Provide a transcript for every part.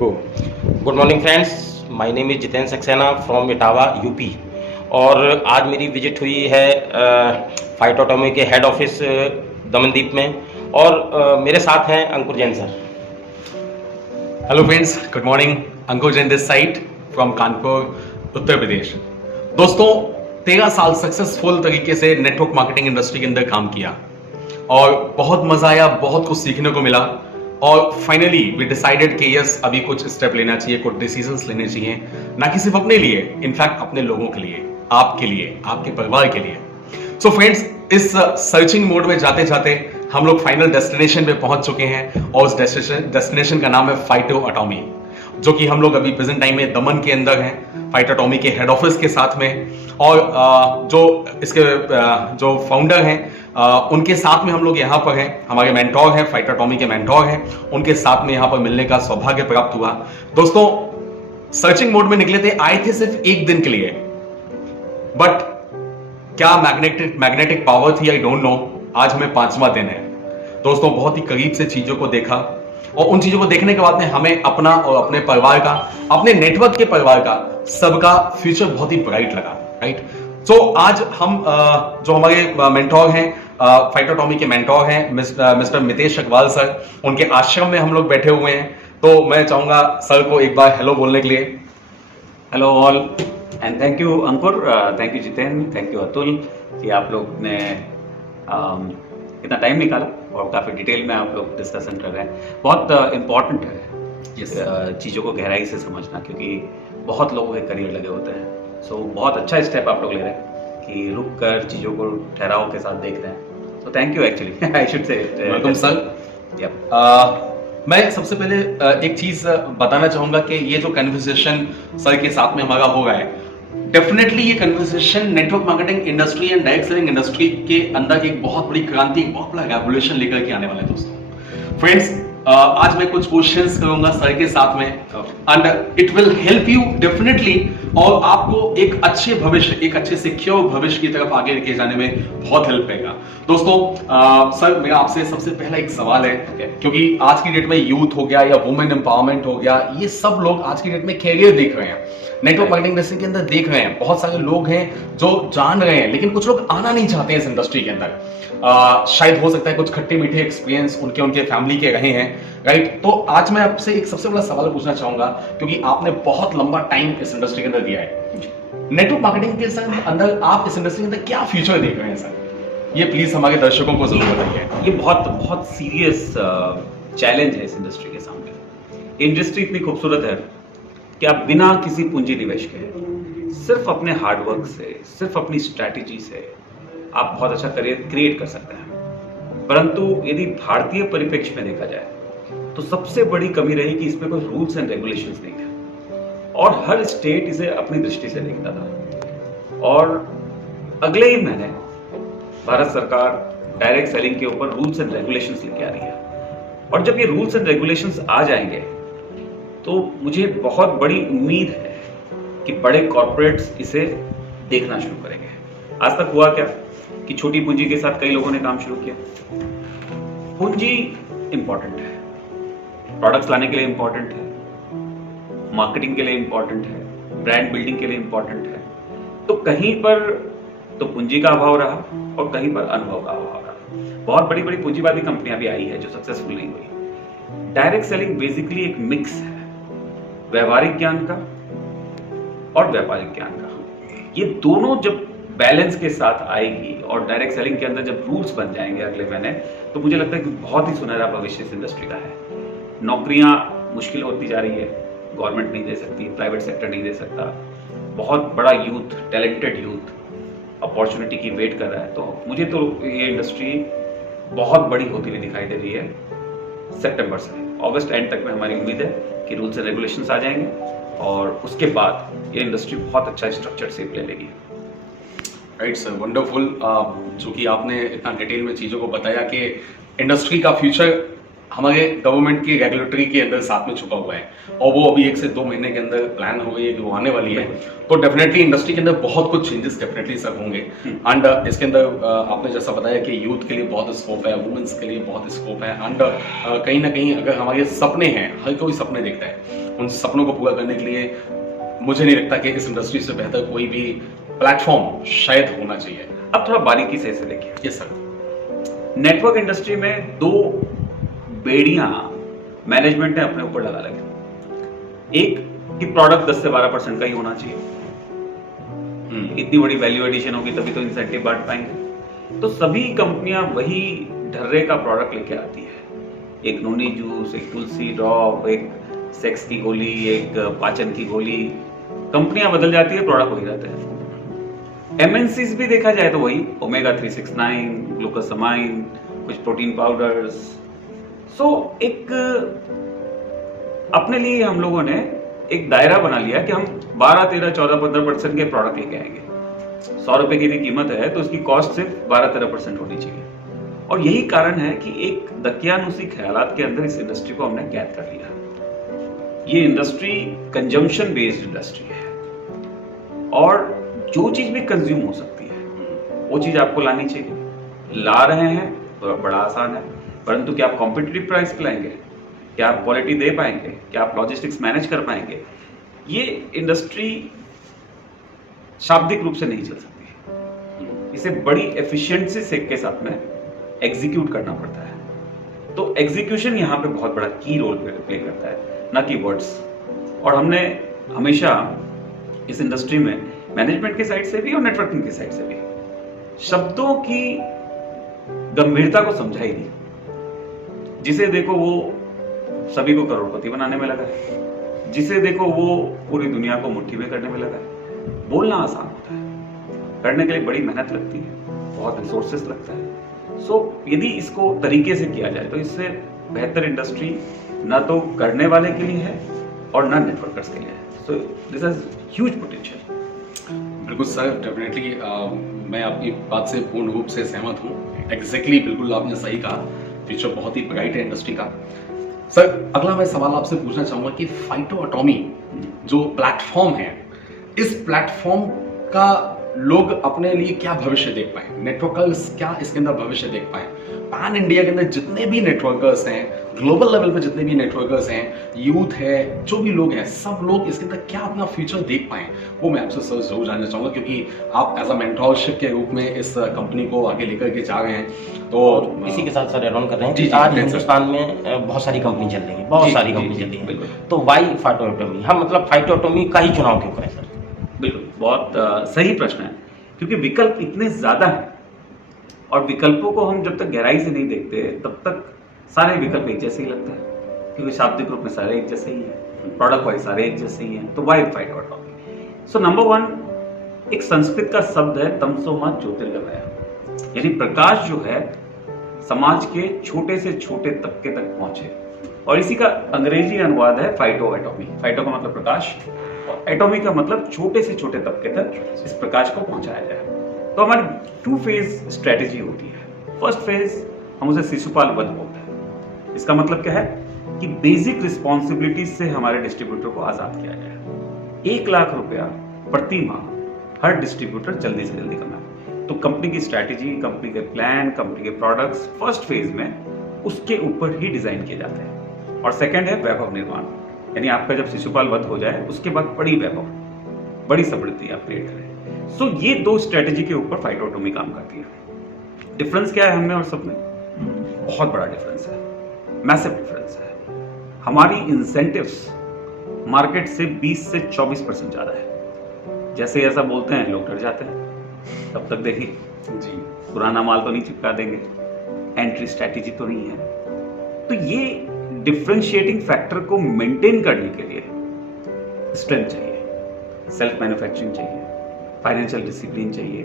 Go. Good morning friends, my name is Jitendra Saxena from Etawah UP. और आज मेरी विजिट हुई है फाइटोटॉमी के हेड ऑफिस दमनदीप में, और मेरे साथ हैं Ankur Jain sir. Hello friends, good morning. Ankur Jain this side from Kanpur, Uttar Pradesh. दोस्तों, 13 साल सक्सेसफुल तरीके से नेटवर्क मार्केटिंग इंडस्ट्री के अंदर काम किया और बहुत मजा आया, बहुत कुछ सीखने को मिला। और फाइनली वी डिसाइडेड कि यस, अभी कुछ स्टेप लेना चाहिए, कुछ डिसीजंस लेने चाहिए, ना कि सिर्फ अपने लिए, इनफैक्ट अपने लोगों के लिए, आपके लिए, आपके परिवार के लिए। सो फ्रेंड्स, इस सर्चिंग मोड में जाते जाते हम लोग फाइनल डेस्टिनेशन पे पहुंच चुके हैं, और उस डेस्टिनेशन का नाम है फाइटोटॉमी, जो कि हम लोग अभी प्रेजेंट टाइम में दमन के अंदर हैं, फाइटोटॉमी के हेड ऑफिस के साथ में। और जो इसके जो फाउंडर हैं, उनके साथ में हम लोग यहाँ पर हैं। हमारे मेंटोर हैं, फाइटोटॉमी के मेंटोर हैं, उनके साथ में यहाँ पर मिलने का सौभाग्य प्राप्त हुआ। दोस्तों, सर्चिंग मोड में निकले थे, आए थे सिर्फ एक दिन के लिए, बट क्या मैग्नेटिक पावर थी, आई डोंट नो। आज हमें 5वां दिन है। दोस्तों, बहुत ही करीब से चीजों को देखा, और उन चीजों को देखने के बाद में हमें अपना और अपने परिवार का, अपने नेटवर्क के परिवार का, सबका फ्यूचर बहुत ही ब्राइट लगा, राइट। सो आज हम जो हमारे मेंटोर हैं, फाइटोटॉमी के मेंटोर हैं, मिस्टर मितेश अग्रवाल सर, उनके आश्रम में हम लोग बैठे हुए हैं। तो मैं चाहूंगा सर को एक बार हेलो बोलने के लिए। Hello all, and thank you Ankur, thank you Jitendra, thank you Atul कि आप लोग ने इतना टाइम निकाला और काफ़ी डिटेल में आप लोग डिस्कशन कर रहे हैं। बहुत इम्पॉर्टेंट है चीज़ों को गहराई से समझना, क्योंकि बहुत लोगों के करियर लगे होते हैं। सो बहुत अच्छा स्टेप आप लोग ले रहे हैं कि रुक कर चीज़ों को ठहराव के साथ देख रहे हैं। So thank you, actually I should say welcome sir. मैं सबसे पहले एक चीज बताना चाहूंगा कि ये जो कन्वर्सेशन सर के साथ में हमारा हो रहा है, डेफिनेटली ये conversation network marketing industry and direct selling industry के अंदर एक बहुत बड़ी क्रांति, एक बहुत बड़ा रेवोल्यूशन लेकर के आने वाला है। दोस्तों फ्रेंड्स, आज मैं कुछ क्वेश्चंस करूंगा सर के साथ में, and it will help you definitely, और आपको एक अच्छे भविष्य, एक अच्छे सिक्योर भविष्य की तरफ आगे लेके जाने में बहुत हेल्प करेगा। दोस्तों, सर, मेरा आपसे सबसे पहला एक सवाल है, क्योंकि आज की डेट में यूथ हो गया या वुमेन एम्पावरमेंट हो गया, ये सब लोग आज की डेट में कैरियर देख रहे हैं, नेटवर्क मार्केटिंग इंडस्ट्री के अंदर देख रहे हैं। बहुत सारे लोग हैं जो जान रहे हैं, लेकिन कुछ लोग आना नहीं चाहते हैं इस इंडस्ट्री के अंदर। शायद हो सकता है कुछ खट्टे मीठे एक्सपीरियंस उनके फैमिली के रहे हैं, राइट। तो आज मैं आपसे एक सबसे बड़ा सवाल पूछना चाहूंगा, क्योंकि आपने बहुत लंबा टाइम इस इंडस्ट्री के अंदर दिया है। नेटवर्क मार्केटिंग के अंदर आप इस इंडस्ट्री के अंदर क्या फ्यूचर देख रहे हैं सर? ये प्लीज हमारे दर्शकों को जरूर बताइए। ये बहुत सीरियस चैलेंज है इस इंडस्ट्री के सामने। इंडस्ट्री इतनी खूबसूरत है कि आप बिना किसी पूंजी निवेश के, सिर्फ अपने हार्डवर्क से, सिर्फ अपनी स्ट्रैटेजी से आप बहुत अच्छा करियर क्रिएट कर सकते हैं। परंतु यदि भारतीय परिप्रेक्ष्य में देखा जाए तो सबसे बड़ी कमी रही कि इसमें कोई रूल्स एंड रेगुलेशंस नहीं थे, और हर स्टेट इसे अपनी दृष्टि से देखता था। और अगले ही महीने भारत सरकार डायरेक्ट सेलिंग के ऊपर रूल्स एंड रेगुलेशंस लेके आ रही है, और जब ये रूल्स एंड रेगुलेशंस आ जाएंगे तो मुझे बहुत बड़ी उम्मीद है कि बड़े कॉर्पोरेट्स इसे देखना शुरू करेंगे। आज तक हुआ क्या कि छोटी पूंजी के साथ कई लोगों ने काम शुरू किया। पूंजी इंपॉर्टेंट है, प्रोडक्ट्स लाने के लिए इंपॉर्टेंट है, मार्केटिंग के लिए इंपॉर्टेंट है, ब्रांड बिल्डिंग के लिए इंपॉर्टेंट है। तो कहीं पर तो पूंजी का अभाव रहा और कहीं पर अनुभव का अभाव रहा। बहुत बड़ी बड़ी पूंजीवादी कंपनियां भी आई है जो सक्सेसफुल नहीं हुई। डायरेक्ट सेलिंग बेसिकली एक मिक्स है व्यवहारिक ज्ञान का और व्यापारिक ज्ञान का। ये दोनों जब बैलेंस के साथ आएगी और डायरेक्ट सेलिंग के अंदर जब रूल्स बन जाएंगे अगले महीने, तो मुझे लगता है कि बहुत ही सुनहरा भविष्य इस इंडस्ट्री का है। नौकरियां मुश्किल होती जा रही है, गवर्नमेंट नहीं दे सकती, प्राइवेट सेक्टर नहीं दे सकता। बहुत बड़ा यूथ, टैलेंटेड यूथ अपॉर्चुनिटी की वेट कर रहा है। तो मुझे तो ये इंडस्ट्री बहुत बड़ी होती हुई दिखाई दे रही है। सितंबर से अगस्त एंड तक में हमारी उम्मीद है कि रूल्स एंड रेगुलेशंस आ जाएंगे, और उसके बाद ये इंडस्ट्री बहुत अच्छा स्ट्रक्चर शेप ले लेगी। Right sir, wonderful. चूंकि आपने इतना डिटेल में चीज़ों को बताया कि इंडस्ट्री का फ्यूचर हमारे गवर्नमेंट की रेगुलेटरी के अंदर साथ में छुपा हुआ है और वो अभी 1 से 2 महीने के अंदर प्लान हो गई है कि वो आने वाली है। तो डेफिनेटली इंडस्ट्री के अंदर बहुत कुछ चेंजेस डेफिनेटली सर होंगे। एंड इसके अंदर आपने जैसा बताया कि यूथ के लिए बहुत स्कोप है, वुमेन्स के लिए बहुत स्कोप है। एंड कहीं ना कहीं अगर हमारे सपने हैं, हर कोई सपने देखता है, उन सपनों को पूरा करने के लिए मुझे नहीं लगता कि इस इंडस्ट्री से बेहतर कोई भी प्लेटफॉर्म शायद होना चाहिए। अब थोड़ा बारीकी से इसे देखिए। Yes sir. नेटवर्क इंडस्ट्री में 2 बेड़ियां मैनेजमेंट ने अपने ऊपर लगा रखी। एक कि प्रोडक्ट 10 से 12% का ही होना चाहिए। इतनी बड़ी वैल्यू एडिशन होगी तभी तो इंसेंटिव बांट पाएंगे। तो सभी कंपनियां वही ढर्रे का प्रोडक्ट लेके आती है। एक नोनी जूस, एक तुलसी ड्रॉप, एक सेक्स की गोली, एक पाचन की गोली। कंपनियां बदल जाती है, प्रोडक्ट वही रहते हैं। एमएनसीज भी देखा जाए तो वही ओमेगा 369, ग्लूकोसामाइन, कुछ प्रोटीन पाउडर्स। सो एक अपने लिए हम लोगों ने एक दायरा बना लिया कि हम 12, 13, 14, 15% के प्रोडक्ट लेके आएंगे। 100 रुपए की यदि कीमत है तो उसकी कॉस्ट सिर्फ 12-13% होनी चाहिए। और यही कारण है कि एक दकियानुसी ख्यालात के अंदर इस इंडस्ट्री को हमने कैद कर लिया। ये इंडस्ट्री कंजम्पशन बेस्ड इंडस्ट्री है और जो चीज भी कंज्यूम हो सकती है वो चीज आपको लानी चाहिए। ला रहे हैं तो बड़ा आसान है, परंतु क्या आप कॉम्पिटिटिव प्राइस पे लाएंगे? क्या आप क्वालिटी दे पाएंगे? क्या आप लॉजिस्टिक्स मैनेज कर पाएंगे? ये इंडस्ट्री शाब्दिक रूप से नहीं चल सकती। इसे बड़ी एफिशिएंसी से के साथ में एग्जीक्यूट करना पड़ता है। तो एग्जीक्यूशन यहाँ पे बहुत बड़ा की रोल प्ले करता है, ना कि वर्ड्स। और हमने हमेशा इस इंडस्ट्री में मैनेजमेंट के साइड से भी और नेटवर्किंग की साइड से भी शब्दों की गंभीरता को समझा ही नहीं। जिसे देखो वो सभी को करोड़पति बनाने में लगा है, जिसे देखो वो पूरी दुनिया को मुट्ठी में करने में लगा है। बोलना आसान होता है, करने के लिए बड़ी मेहनत लगती है, बहुत रिसोर्सेस लगता है। सो यदि इसको तरीके से किया जाए तो इससे बेहतर इंडस्ट्री ना तो करने वाले के लिए है और ना नेटवर्कर्स के लिए है। So this has huge potential. बिल्कुल सर, डेफिनेटली मैं आपकी बात से पूर्ण रूप से सहमत हूँ। एग्जैक्टली बिल्कुल आपने सही कहा, फ्यूचर बहुत ही ब्राइट है इंडस्ट्री का। सर अगला मैं सवाल आपसे पूछना चाहूँगा कि फाइटो एटॉमी जो प्लेटफॉर्म है, इस प्लेटफॉर्म का लोग अपने लिए क्या भविष्य देख पाए? नेटवर्कर्स क्या इसके अंदर भविष्य देख पाए? पैन इंडिया के अंदर जितने भी नेटवर्कर्स हैं, ग्लोबल लेवल पे जितने भी नेटवर्कर्स हैं, यूथ है, जो भी लोग हैं, सब लोग इसके अंदर क्या अपना फ्यूचर देख पाए, वो मैं आपसे सर जरूर जानना चाहूंगा, क्योंकि आप एज अ मेंटोरशिप के रूप में इस कंपनी को आगे लेकर के जा रहे हैं। तो इसी के साथ सर एड ऑन कर रहे हैं जी, कि जी, आज प्लीज सर। हिंदुस्तान में बहुत सारी कंपनी चल रही है, बहुत जी, सारी जी, कंपनी जी, चल रही है। बिल्कुल। तो वाई फाइटो एटॉमी, हम मतलब फाइटो एटॉमी का ही चुनाव क्यों करें सर? बिल्कुल, बहुत सही प्रश्न है, क्योंकि विकल्प इतने ज्यादा हैं और विकल्पों को हम जब तक गहराई से नहीं देखते तब तक सारे विकल्प एक जैसे ही लगते हैं, क्योंकि शाब्दिक रूप में सारे एक जैसे ही हैं, प्रोडक्ट वाइज सारे एक जैसे ही हैं। तो why phytotomy? So number 1, एक संस्कृत का शब्द है तमसोमा ज्योतिर्गमय, यानी प्रकाश जो है समाज के छोटे से छोटे तबके तक पहुंचे। और इसी का अंग्रेजी अनुवाद है फाइटो एटॉमी। फाइटो का मतलब प्रकाश और एटॉमी का मतलब छोटे से छोटे तबके तक इस प्रकाश को पहुंचाया जाए। तो हमारी 2 फेज स्ट्रेटेजी होती है। फर्स्ट फेज हम उसे शिशुपाल वध बोलते हैं। इसका मतलब क्या है कि बेसिक रिस्पॉन्सिबिलिटीज से हमारे डिस्ट्रीब्यूटर को आजाद किया जाए। 1 लाख रुपया प्रति माह हर डिस्ट्रीब्यूटर जल्दी से जल्दी कमाए। तो कंपनी की स्ट्रैटेजी, कंपनी के प्लान, कंपनी के प्रोडक्ट्स फर्स्ट फेज में उसके ऊपर ही डिजाइन किए जाते हैं। और सेकंड है वैभव निर्माण, यानी आपका जब शिशुपाल वध हो जाए उसके बाद बड़ी वैभव, बड़ी समृद्धि आप क्रिएट करें। सो ये 2 स्ट्रेटेजी के ऊपर फाइटो एटॉमी काम करती है। डिफरेंस क्या है हम में और सब में? बहुत बड़ा डिफरेंस है, मैसिव डिफरेंस है। हमारी इंसेंटिव्स मार्केट से 20 से 24% ज्यादा है। जैसे ऐसा बोलते हैं लोग डर जाते हैं, तब तक देखिए जी, पुराना माल तो नहीं चिपका देंगे, एंट्री स्ट्रैटेजी तो नहीं है। तो ये डिफरेंशिएटिंग फैक्टर को मेंटेन करने के लिए स्ट्रेंथ चाहिए, सेल्फ मैन्युफैक्चरिंग चाहिए, फाइनेंशियल डिसिप्लिन चाहिए,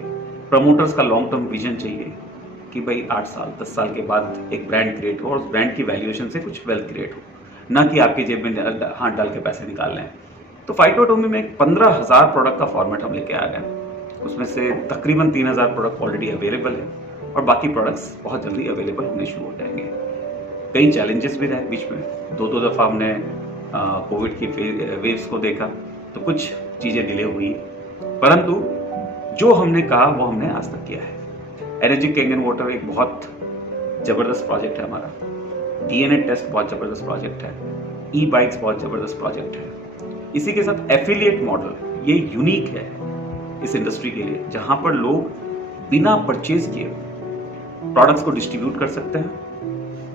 प्रमोटर्स का लॉन्ग टर्म विजन चाहिए कि भाई 8 साल 10 साल के बाद एक ब्रांड क्रिएट हो और उस ब्रांड की वैल्यूएशन से कुछ वेल्थ क्रिएट हो, ना कि आपकी जेब में हाथ डाल के पैसे निकाल लें। तो फाइटो एटॉमी में 15,000 प्रोडक्ट का फॉर्मेट हम लेके आ गए। उसमें से तकरीबन 3,000 प्रोडक्ट ऑलरेडी अवेलेबल है और बाकी प्रोडक्ट्स बहुत जल्दी अवेलेबल होने शुरू हो जाएंगे। कई चैलेंजेस भी रहे बीच में, दो दफ़ा हमने कोविड की वेव्स को देखा, तो कुछ चीज़ें डिले हुई, परंतु जो हमने कहा वो हमने आज तक किया है। एनर्जी किंग एंड वाटर एक बहुत ज़बरदस्त प्रोजेक्ट है हमारा, डीएनए टेस्ट बहुत ज़बरदस्त प्रोजेक्ट है, ई बाइक्स बहुत ज़बरदस्त प्रोजेक्ट है। इसी के साथ एफिलिएट मॉडल, ये यूनिक है इस इंडस्ट्री के लिए, जहां पर लोग बिना परचेज किए प्रोडक्ट्स को डिस्ट्रीब्यूट कर सकते हैं,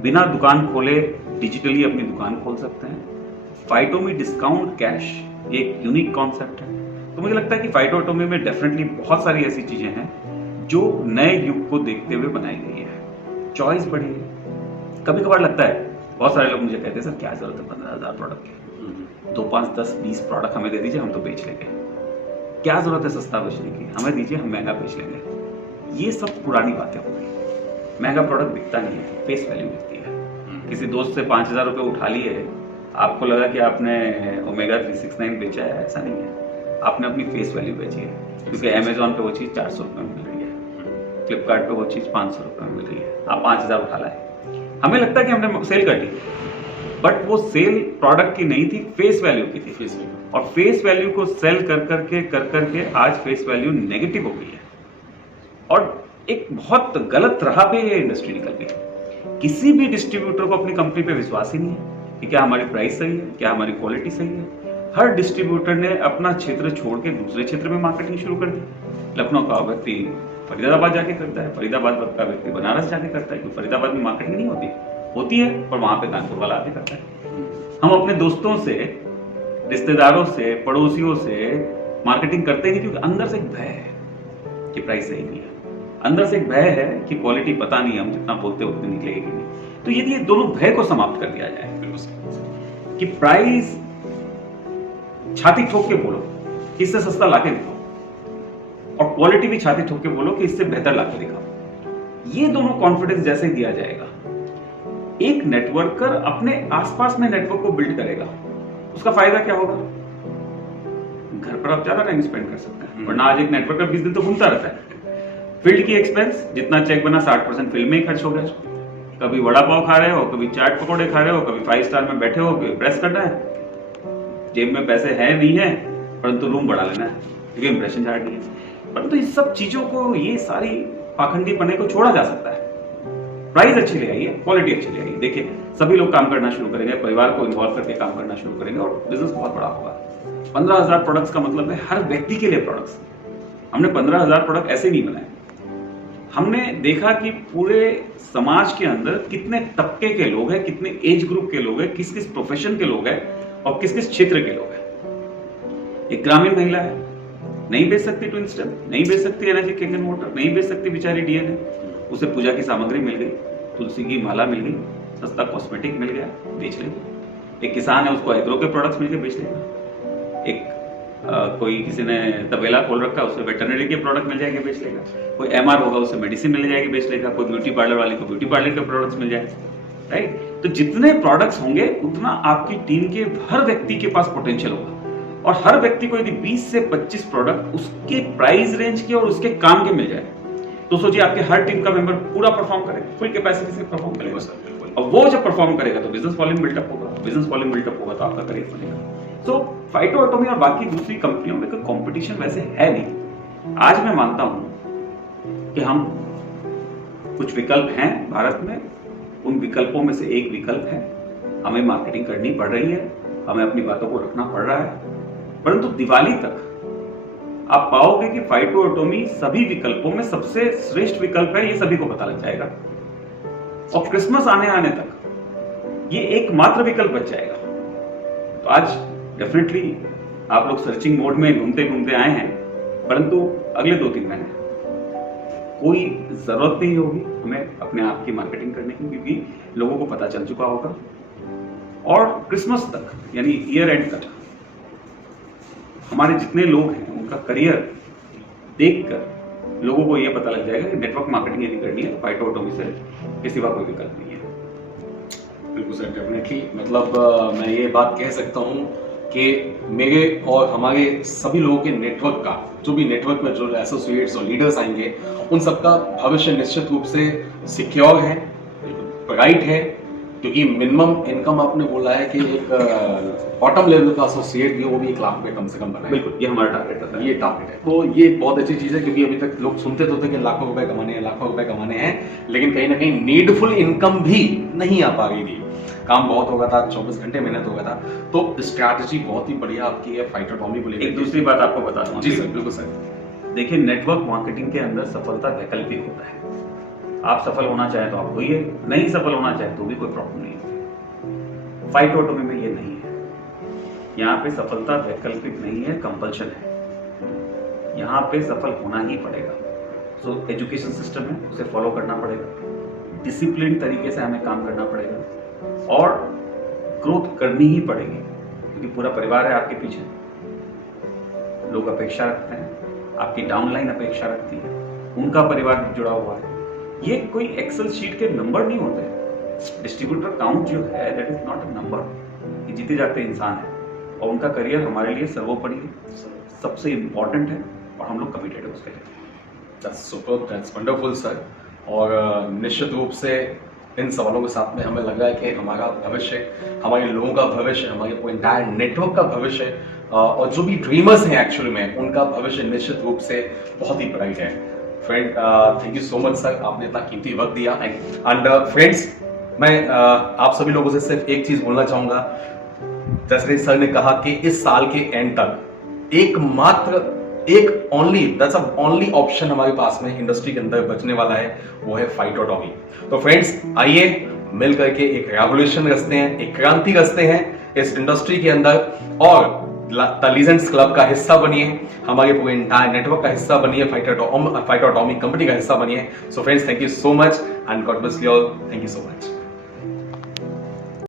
बिना दुकान खोले डिजिटली अपनी दुकान खोल सकते हैं। फाइटोमी डिस्काउंट कैश, ये एक यूनिक कॉन्सेप्ट है। तो मुझे लगता है कि फाइटोटोमी में डेफिनेटली बहुत सारी ऐसी चीजें हैं जो नए युग को देखते हुए बनाई गई है। चॉइस बढ़ी है। कभी कभार लगता है, बहुत सारे लोग मुझे कहते हैं सर क्या जरूरत है 15,000 प्रोडक्ट की, 2, 5, 10, 20 प्रोडक्ट हमें दे दीजिए, हम तो बेच लेंगे। क्या जरूरत है सस्ता बेचने की, हमें दीजिए, हम महंगा बेच लेंगे। ये सब पुरानी बातें हो गई। महंगा प्रोडक्ट बिकता नहीं है, फेस वैल्यू बिकती है। किसी दोस्त से 5,000 रुपये उठा लिए, आपको लगा कि आपने ओमेगा 369 बेचा है, ऐसा नहीं है, आपने अपनी फेस वैल्यू बेची है। क्योंकि अमेजोन पे वो चीज़ 400 रुपये में मिल रही है, फ्लिपकार्ट पे वो चीज़ 500 रुपये में मिल रही है, आप 5,000 उठा लाए। हमें लगता है कि हमने सेल कर दी, बट वो सेल प्रोडक्ट की नहीं थी, फेस वैल्यू की थी। फेस वैल्यू, और फेस वैल्यू को सेल कर करके आज फेस वैल्यू नेगेटिव हो गई है, और एक बहुत गलत राह पे ये इंडस्ट्री निकल गई। किसी भी डिस्ट्रीब्यूटर को अपनी कंपनी पे विश्वास ही नहीं है कि क्या हमारी प्राइस सही है, क्या हमारी क्वालिटी सही है। हर डिस्ट्रीब्यूटर ने अपना क्षेत्र छोड़ के दूसरे क्षेत्र में मार्केटिंग शुरू कर दी। लखनऊ का व्यक्ति फरीदाबाद जाके करता है, फरीदाबाद का व्यक्ति बनारस जाके करता है, क्योंकि फरीदाबाद में मार्केटिंग नहीं होती है, पर वहां पे कानपुर वाला आके करता है। हम अपने दोस्तों से, रिश्तेदारों से, पड़ोसियों से मार्केटिंग करते ही नहीं, क्योंकि अंदर से एक भय है कि प्राइस सही नहीं है, अंदर से एक भय है कि क्वालिटी पता नहीं, हम जितना बोलते उतनी निकलेगी नहीं। तो यदि ये दोनों भय को समाप्त कर दिया जाए कि प्राइस छाती ठोक के बोलो कि इससे सस्ता लाके दिखाओ, और क्वालिटी भी छाती ठोक के बोलो कि इससे बेहतर लाके दिखाओ, ये दोनों कॉन्फिडेंस जैसे दिया जाएगा, एक नेटवर्कर अपने आसपास में नेटवर्क को बिल्ड करेगा। उसका फायदा क्या होगा? घर पर आप ज्यादा टाइम स्पेंड कर सकते हैं, वरना आज एक नेटवर्कर 20 दिन तो घूमता रहता है। फील्ड की एक्सपेंस, जितना चेक बना 60% फील्ड में ही खर्च हो गया। कभी वड़ा पाव खा रहे हो, कभी चाट पकौड़े खा रहे हो, कभी 5 स्टार में बैठे हो, कभी प्रेस करना है, जेब में पैसे है नहीं है, परंतु रूम बढ़ा लेना है क्योंकि इंप्रेशन झाड़नी है। परंतु इस सब चीजों को, ये सारी पाखंडी पने को छोड़ा जा सकता है। प्राइस अच्छी ले आइए, क्वालिटी अच्छी ले आइए। देखिए, सभी लोग काम करना शुरू करेंगे, परिवार को इन्वॉल्व करके काम करना शुरू करेंगे, और बिजनेस बहुत बड़ा होगा। 15,000 प्रोडक्ट्स का मतलब है हर व्यक्ति के लिए प्रोडक्ट्स। हमने 15,000 प्रोडक्ट ऐसे नहीं बनाए, हमने देखा कि पूरे समाज के अंदर कितने तबके के लोग हैं, कितने एज ग्रुप के लोग हैं, किस किस प्रोफेशन के लोग हैं, और किस किस क्षेत्र के लोग हैं। एक ग्रामीण महिला है, नहीं बेच सकती ट्विन स्टेम, नहीं बेच सकती एनर्जी किंग एंड वाटर, नहीं बेच सकती बेचारी डीएनए, उसे पूजा की सामग्री मिल गई, तुलसी की माला मिल गई, सस्ता कॉस्मेटिक मिल गया, बेच लेगी। एक किसान है, उसको एग्रो के प्रोडक्ट्स मिल गए, बेच लेगा। एक कोई किसी ने तबेला खोल रखा, उसे वेटरनरी के प्रोडक्ट मिल जाएंगे, बेच लेगा। कोई एमआर होगा, उसे मेडिसिन मिल जाएगी, बेच लेगा। कोई ब्यूटी पार्लर वाले को ब्यूटी पार्लर के प्रोडक्ट्स मिल जाएंगे, राइट। तो जितने प्रोडक्ट्स होंगे उतना आपकी टीम के हर व्यक्ति के पास पोटेंशियल होगा, और हर व्यक्ति को यदि 20 से 25 प्रोडक्ट उसके प्राइस रेंज के और उसके काम के मिल जाए, तो सोचिए आपके हर टीम का मेंबर पूरा परफॉर्म करेगा, फुल कैपेसिटी से परफॉर्म करेगा। और वो जब परफॉर्म करेगा तो बिजनेस वॉल्यूम बिल्डअप होगा, बिजनेस वॉल्यूम बिल्डअप होगा तो आपका करियर बनेगा। तो फाइटोटोमी और बाकी दूसरी कंपनियों में कोई कंपटीशन वैसे है नहीं। आज मैं मानता हूं कि हम कुछ विकल्प हैं भारत में, उन विकल्पों में से एक विकल्प है, हमें मार्केटिंग करनी पड़ रही है, हमें अपनी बातों को रखना पड़ रहा है। परंतु दिवाली तक आप पाओगे कि फाइटोटोमी सभी विकल्पों में सबसे श्रेष्ठ विकल्प है, ये सभी को पता लग जाएगा। और क्रिसमस आने तक ये एकमात्र विकल्प बच जाएगा। तो आज डेफिनेटली आप लोग सर्चिंग मोड में घूमते घूमते आए हैं, परंतु अगले 2-3 महीने कोई जरूरत नहीं होगी हमें अपने आप की मार्केटिंग करने की, क्योंकि लोगों को पता चल चुका होगा। और क्रिसमस तक यानी ईयर एंड तक हमारे जितने लोग हैं उनका करियर देखकर लोगों को यह पता लग जाएगा कि नेटवर्क मार्केटिंग यदि करनी है तो फाइटोटोमी से के सिवा कोई विकल्प नहीं है। बिल्कुल सर, डेफिनेटली। मतलब मैं ये बात कह सकता हूँ कि मेरे और हमारे सभी लोगों के नेटवर्क का, जो भी नेटवर्क में जो एसोसिएट्स और लीडर्स आएंगे, उन सबका भविष्य निश्चित रूप से सिक्योर है, ब्राइट है, क्योंकि मिनिमम इनकम आपने बोला है कि एक बॉटम लेवल का एसोसिएट भी, वो भी 1 लाख रुपए कम से कम बनाए। बिल्कुल, ये हमारा टारगेट रहता है। ये टारगेट है, तो ये बहुत अच्छी चीज है, क्योंकि अभी तक लोग सुनते तो थे कि लाखों रुपए कमाने हैं, लेकिन कहीं ना कहीं नीडफुल इनकम भी नहीं आ पा रही थी। काम बहुत हो गया था, 24 घंटे मेहनत हो गया था। तो स्ट्रैटेजी बहुत ही बढ़िया आपकी है फाइटोटॉमी को लेकर। एक दूसरी बात आपको बता दूं। जी सर, बिल्कुल सर। देखिए, नेटवर्क मार्केटिंग के अंदर सफलता वैकल्पिक होता है। आप सफल होना चाहें तो आप होइए, नहीं सफल होना चाहें तो भी कोई प्रॉब्लम नहीं है। फाइटोटॉमी में ये नहीं है। यहाँ पे सफलता वैकल्पिक नहीं है, कंपल्शन है। यहाँ पे सफल होना ही पड़ेगा। सो एजुकेशन सिस्टम है, उसे फॉलो करना पड़ेगा, डिसिप्लिन तरीके से हमें काम करना पड़ेगा और ग्रोथ करनी ही पड़ेगी, क्योंकि पूरा परिवार है आपके पीछे। लोग अपेक्षा रखते हैं, आपकी डाउनलाइन अपेक्षा रखती है, उनका परिवार भी जुड़ा हुआ है। ये कोई एक्सेल शीट के नंबर नहीं होते। डिस्ट्रीब्यूटर काउंट जो है, that is not a number. ये जीते जाते इंसान है और उनका करियर हमारे लिए सर्वोपरि है, सबसे इंपॉर्टेंट है और हम लोग कमिटेड है उसके लिए। That's super, that's wonderful sir. और निश्चित रूप से इन सवालों के साथ में हमें लग रहा है कि हमारा भविष्य, हमारे लोगों का भविष्य, हमारे एंटायर नेटवर्क का भविष्य और जो भी ड्रीमर्स हैं एक्चुअली में, उनका भविष्य निश्चित रूप से बहुत ही ब्राइट है। Friend, thank you so much sir, आपने इतना कीमती वक्त दिया। एंड फ्रेंड्स, मैं आप सभी लोगों से सिर्फ एक चीज बोलना चाहूंगा। जैसे सर ने कहा कि इस साल के एंड तक एक ओनली ऑप्शन हमारे पास में इंडस्ट्री के अंदर बचने वाला है, वो है फाइटोटॉमी। तो फ्रेंड्स, आइए मिल करके एक रेवोल्यूशन रचते हैं, एक क्रांति रचते हैं इस इंडस्ट्री के अंदर और द लीजेंड्स क्लब का हिस्सा बनिए, हमारे पूरे एंटायर नेटवर्क का हिस्सा बनिए, फाइटोटॉमी कंपनी का हिस्सा बनिए। So friends, thank you so much and God bless you all. Thank you so much.